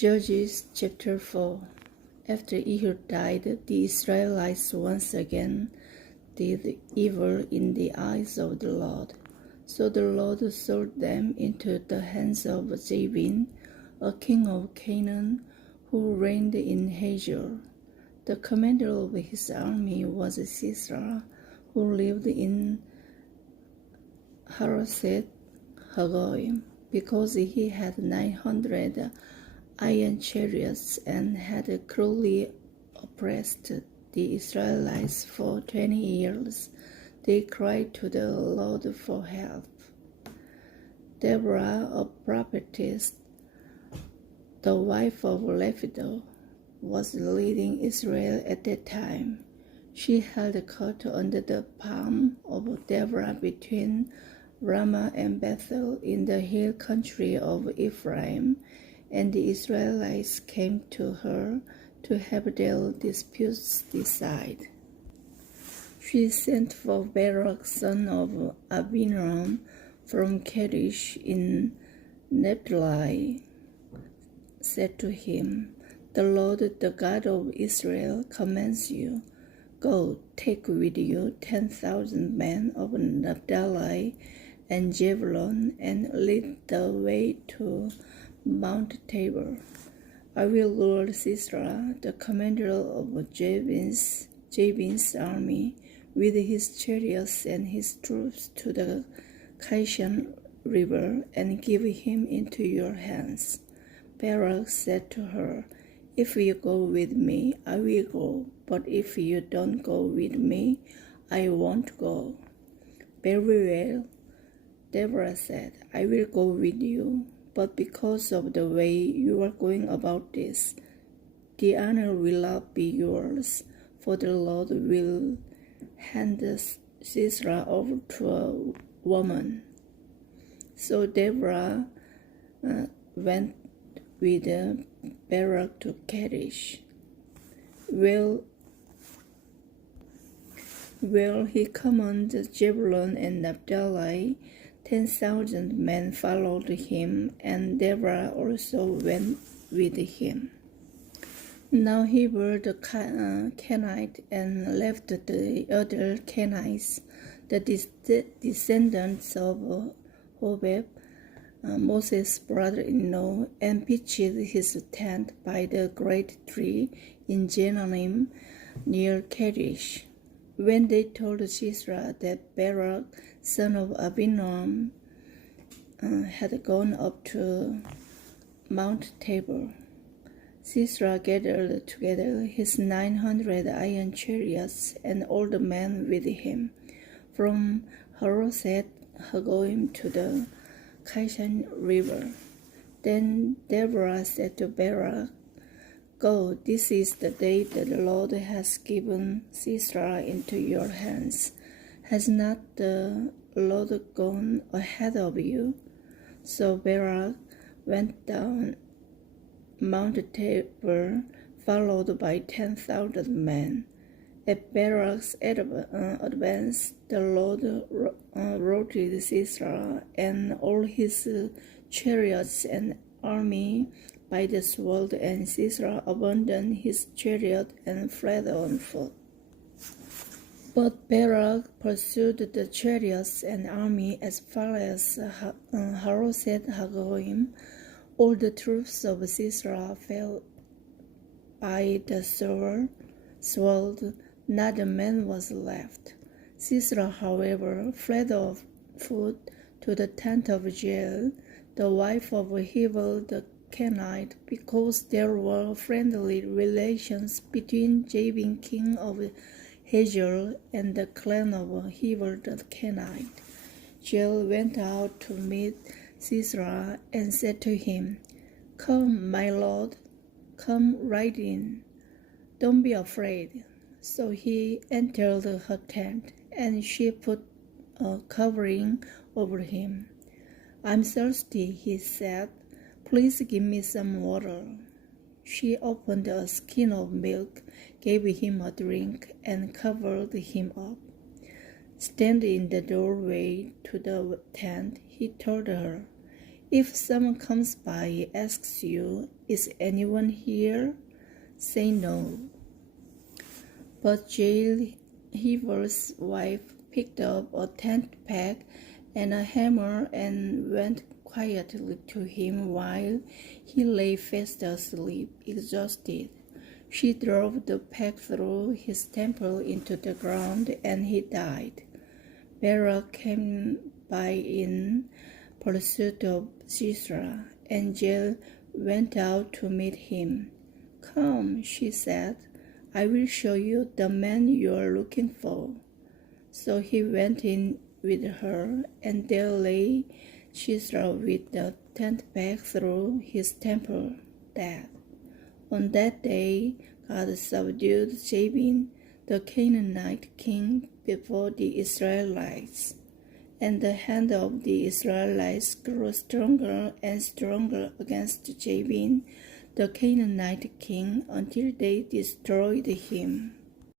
Judges chapter 4. After Ehud died, the Israelites once again did evil in the eyes of the Lord. So the Lord sold them into the hands of Jabin, a king of Canaan, who reigned in Hazor. The commander of his army was Sisera, who lived in Harosheth Hagoyim, because he had 900 iron chariots and had cruelly oppressed the Israelites for 20 years. They cried to the Lord for help. Deborah, a prophetess, the wife of Laphido, was leading Israel at that time. She held court under the palm of Deborah between Ramah and Bethel in the hill country of Ephraim, and the Israelites came to her to have their disputes decided. She sent for Barak son of Abinoam from Kadesh in Naphtali, said to him, "The Lord, the God of Israel, commands you, go, take with you 10,000 men of Naphtali and Zebulun, and lead the way to Mount Tabor. I will lure Sisera, the commander of Jabin's army, with his chariots and his troops to the Kishon River and give him into your hands." Barak said to her, "If you go with me, I will go, but if you don't go with me, I won't go." "Very well," Deborah said, "I will go with you. But because of the way you are going about this, the honor will not be yours, for the Lord will hand Sisera over to a woman." So Deborah went with Barak to Kadesh. Well, he commanded Zebulun and Naphtali. 10,000 men followed him, and Deborah also went with him. Now Heber the Kenite and left the other Kenites, the descendants of Hobab, Moses' brother-in-law, and pitched his tent by the great tree in Jenanim near Kadesh. When they told Sisera that Barak, son of Abinoam, had gone up to Mount Tabor, Sisera gathered together his 900 iron chariots and all the men with him, from Harosheth Hagoyim to the Kishon River. Then Deborah said to Barak, "Go, this is the day that the Lord has given Sisera into your hands. Has not the Lord gone ahead of you?" So Barak went down Mount Tabor, followed by 10,000 men. At Barak's advance, the Lord routed Sisera and all his chariots and army by the sword, and Sisera abandoned his chariot and fled on foot. But Barak pursued the chariots and army as far as Harosheth Hagoyim. All the troops of Sisera fell by the sword, not a man was left. Sisera, however, fled on foot to the tent of Jael, the wife of Heber the Kenite, because there were friendly relations between Jabin, king of Hazor, and the clan of Heber the Kenite. Jael went out to meet Sisera and said to him, "Come, my lord, come right in. Don't be afraid." So he entered her tent, and she put a covering over him. "I'm thirsty," he said. "Please give me some water." She opened a skin of milk, gave him a drink, and covered him up. Standing in the doorway to the tent, he told her, If someone comes by and asks you, "Is anyone here?" say no. But Jael, Heber's wife, picked up a tent peg and a hammer and went quietly to him while he lay fast asleep, exhausted. She drove the peg through his temple into the ground, and he died. Barak came by in pursuit of Sisera, and Jael went out to meet him. "Come," she said, "I will show you the man you are looking for." So he went in with her, and there lay Sisera with the tent peg through his temple, dead. On that day, God subdued Jabin, the Canaanite king, before the Israelites, and the hand of the Israelites grew stronger and stronger against Jabin, the Canaanite king, until they destroyed him.